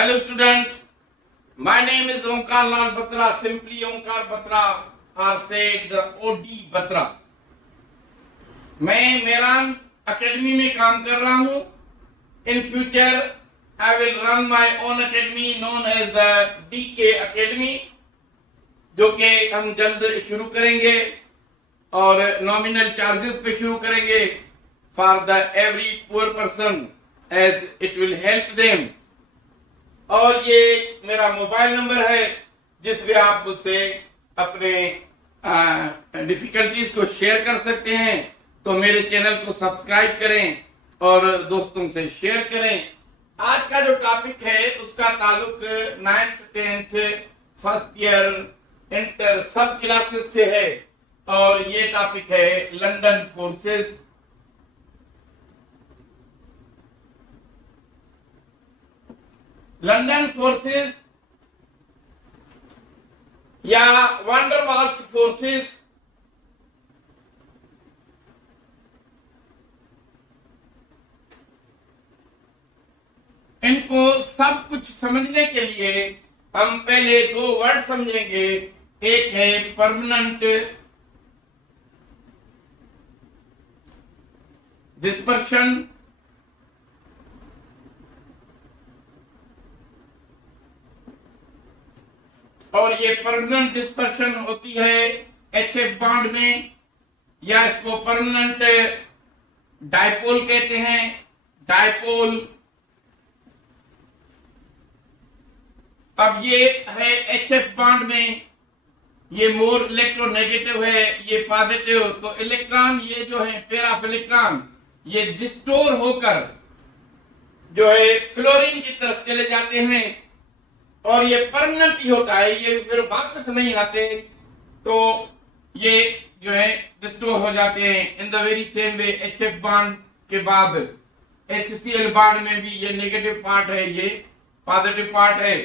Hello student, my name is Omkar Lal Batra, simply Omkar Batra or said the OD Batra. मैं Mehran academy में काम कर रहा हूँ. In future, I will run my own academy known as the DK Academy, जो कि हम जल्द शुरू करेंगे और नॉमिनल चार्जेस पे शुरू करेंगे for the every poor person as it will help them. और ये मेरा मोबाइल नंबर है जिसमें आप मुझसे अपने डिफिकल्टीज को शेयर कर सकते हैं. तो मेरे चैनल को सब्सक्राइब करें और दोस्तों से शेयर करें. आज का जो टॉपिक है उसका ताल्लुक 9th 10th first year inter सब क्लासेस से है और ये टॉपिक है लंदन फोर्सेस. लंदन फोर्सेस या वंडरवाल्स फोर्सेस इनको सब कुछ समझने के लिए हम पहले दो वर्ड समझेंगे. एक है परमानेंट डिस्पर्शन और ये परमानेंट डिस्पर्शन होती है HF बॉन्ड में या इसको परमानेंट डायपोल कहते हैं. डायपोल अब ये है HF बॉन्ड में, ये मोर इलेक्ट्रोनेगेटिव है, ये पॉजिटिव. तो इलेक्ट्रॉन ये जो है पेयर ऑफ इलेक्ट्रॉन ये डिस्टोर होकर जो है फ्लोरीन की तरफ चले जाते हैं और ये परमानेंट ही होता है, ये फिर वापस नहीं आते. तो ये जो है डिस्टोर हो जाते हैं. In the very same way HF bond के बाद HCl बॉन्ड में भी ये नेगेटिव पार्ट है, ये पॉजिटिव पार्ट है.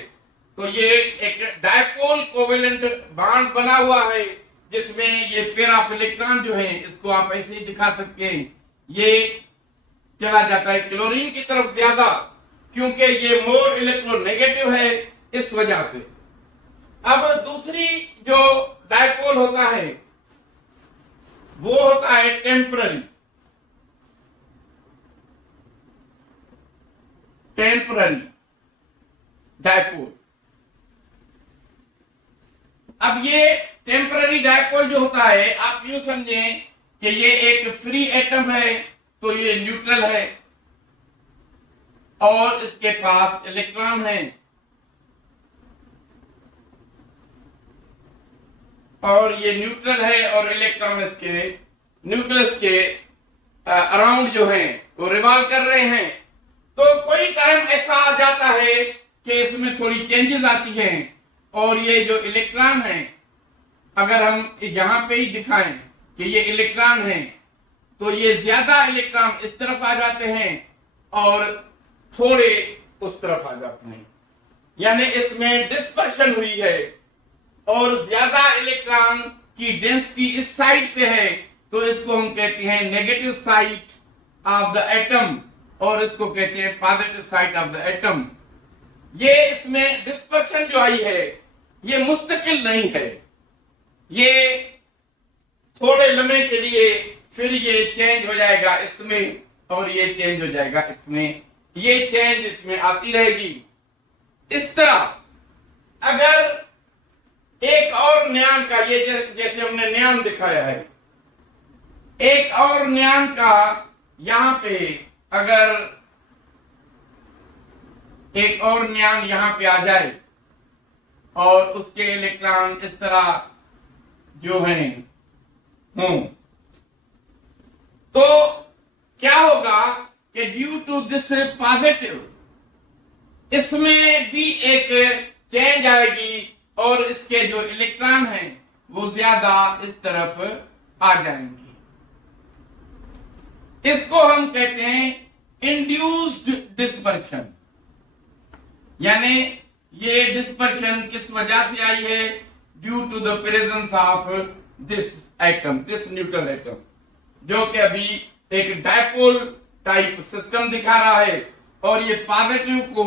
तो ये एक डायपोल कोवेलेंट बॉन्ड बना हुआ है जिसमें ये पेयर ऑफ इलेक्ट्रॉन जो है इसको आप ऐसे ही दिखा सकते हैं, ये चला जाता है क्लोरीन की तरफ ज्यादा क्योंकि ये मोर इलेक्ट्रोनेगेटिव है इस वजह से. अब दूसरी जो डायपोल होता है वो होता है टेम्पररी. Temporary dipole. अब ये टेम्पररी डायपोल जो होता है आप यूं समझें कि ये एक फ्री एटम है तो ये न्यूट्रल है और इसके पास इलेक्ट्रॉन है और ये न्यूट्रल है और इलेक्ट्रॉन इसके न्यूक्लियस के अराउंड जो है वो रिवॉल्व कर रहे हैं. तो कोई टाइम ऐसा आ जाता है कि इसमें थोड़ी चेंजेस आती हैं और ये जो इलेक्ट्रॉन है अगर हम यहां पे ही दिखाएं कि ये इलेक्ट्रॉन है तो ये ज्यादा इलेक्ट्रॉन इस तरफ आ जाते हैं और थोड़े उस तरफ आ जाते हैं, यानी इसमें डिस्पर्शन हुई है और ज्यादा इलेक्ट्रॉन की डेंसिटी इस साइड पे है तो इसको हम कहते हैं negative side of the atom और इसको कहते हैं positive side of the atom. ये इसमें डिस्पर्शन जो आई है ये मुस्तकिल नहीं है, ये थोड़े लम्हे के लिए फिर ये चेंज हो जाएगा इसमें और ये चेंज हो जाएगा इसमें, ये चेंज इसमें आती रहेगी. इस तरह अगर एक और न्यान का ये जैसे हमने न्यान दिखाया है, एक और न्यान का यहां पे अगर एक और न्यान यहां पे आ जाए और उसके इलेक्ट्रॉन इस तरह जो हैं हों तो क्या होगा कि ड्यू टू दिस पॉजिटिव इसमें भी एक चेंज आएगी और इसके जो इलेक्ट्रॉन हैं वो ज्यादा इस तरफ आ जाएंगे. इसको हम कहते हैं इंड्यूस्ड डिस्पर्शन. यानी ये डिस्पर्शन किस वजह से आई है? Due to the presence of this atom, this neutral atom, जो कि अभी एक डायपोल टाइप सिस्टम दिखा रहा है और ये पॉजिटिव को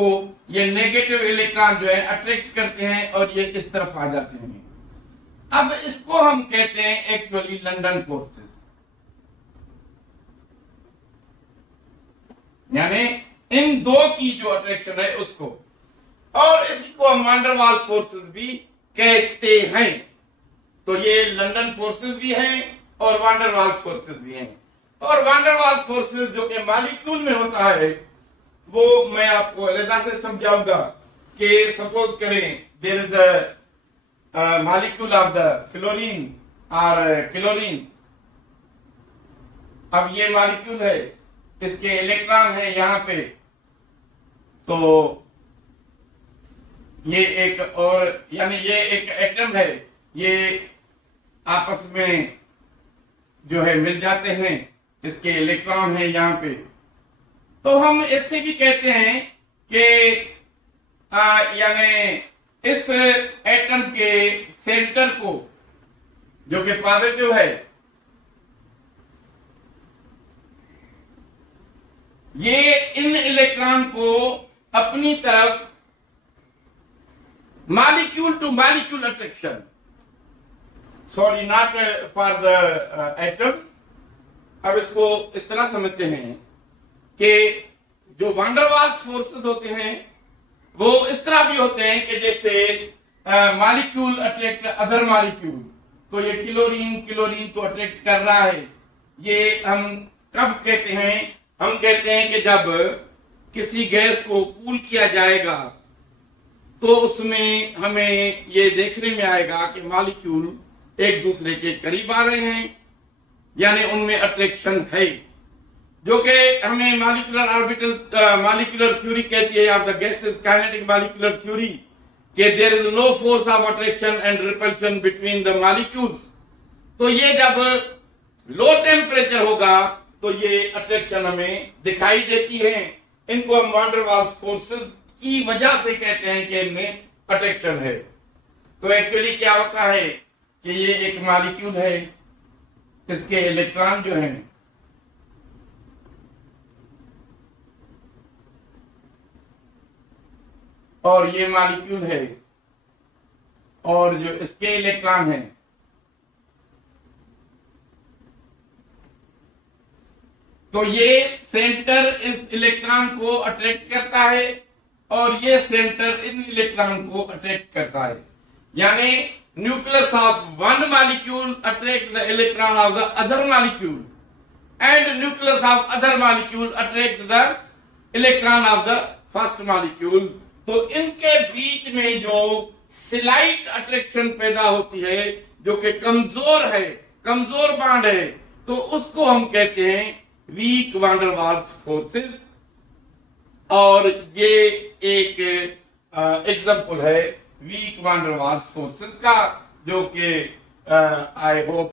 ये नेगेटिव इलेक्ट्रॉन जो है अट्रैक्ट करते हैं और ये इस तरफ आ जाते हैं। अब इसको हम कहते हैं एक्चुअली लंदन फोर्सेस, यानी इन दो की जो अट्रैक्शन है उसको, और इसी को हम वैंडरवाल्स फोर्सेस भी कहते हैं। तो ये लंदन फोर्सेस भी हैं और वैंडरवाल्स फोर्सेस भी हैं। और वैंडरवाल्स फोर्सेस जो कि मॉलिक्यूल में होता है वो मैं आपको अलग से समझाऊंगा कि सपोज करें there is a molecule of the fluorine और क्लोरीन। अब ये मॉलिक्यूल है, इसके इलेक्ट्रॉन है यहां पे, तो ये एक और यानी ये एक एटम है, ये आपस में जो है मिल जाते हैं, इसके इलेक्ट्रॉन है यहां पे। तो हम इससे भी कहते हैं कि यानी इस एटम के सेंटर को जो कि पॉजिटिव है, ये इन इलेक्ट्रॉन को अपनी तरफ molecule two molecule attraction, sorry not for the atom. अब इसको इस तरह समझते हैं कि जो वैंडरवाल्स फोर्सेस होते हैं वो इस तरह भी होते हैं कि जैसे मॉलिक्यूल अट्रैक्ट अदर मॉलिक्यूल। तो ये क्लोरीन को अट्रैक्ट कर रहा है। ये हम कब कहते हैं? हम कहते हैं कि जब किसी गैस को कूल किया जाएगा तो उसमें हमें ये देखने में आएगा कि मॉलिक्यूल एक दूसरे के करीब आ रहे हैं, यानी उनमें अट्रैक्शन है, जो कि हमें मॉलिक्यूलर ऑर्बिटल मॉलिक्यूलर थ्योरी कहती है of the gases, kinetic molecular theory, कि there is no force of attraction and repulsion between the molecules. तो ये जब लो टेम्परेचर होगा तो ये अट्रैक्शन हमें दिखाई देती है। इनको हम वैंडरवाल्स फोर्सेस की वजह से कहते हैं कि इनमें अट्रैक्शन है। तो एक्चुअली क्या होता है कि ये एक मॉलिक्यूल है, इसके इलेक्ट्रॉन जो हैं और ये मॉलिक्यूल है और जो इसके इलेक्ट्रॉन हैं, तो ये सेंटर इस इलेक्ट्रॉन को अट्रैक्ट करता है और ये सेंटर इन इलेक्ट्रॉन को अट्रैक्ट करता है। यानी nucleus of one molecule attract the electron of the other molecule and nucleus of other molecule attract the electron of the first molecule. तो इनके बीच में जो स्लाइट अट्रैक्शन पैदा होती है, जो कि कमजोर है, कमजोर बॉन्ड है, तो उसको हम कहते हैं वीक वैंडरवाल्स फोर्सेस। और ये एक एग्जांपल है वीक वैंडरवाल्स फोर्सेस का, जो कि आई होप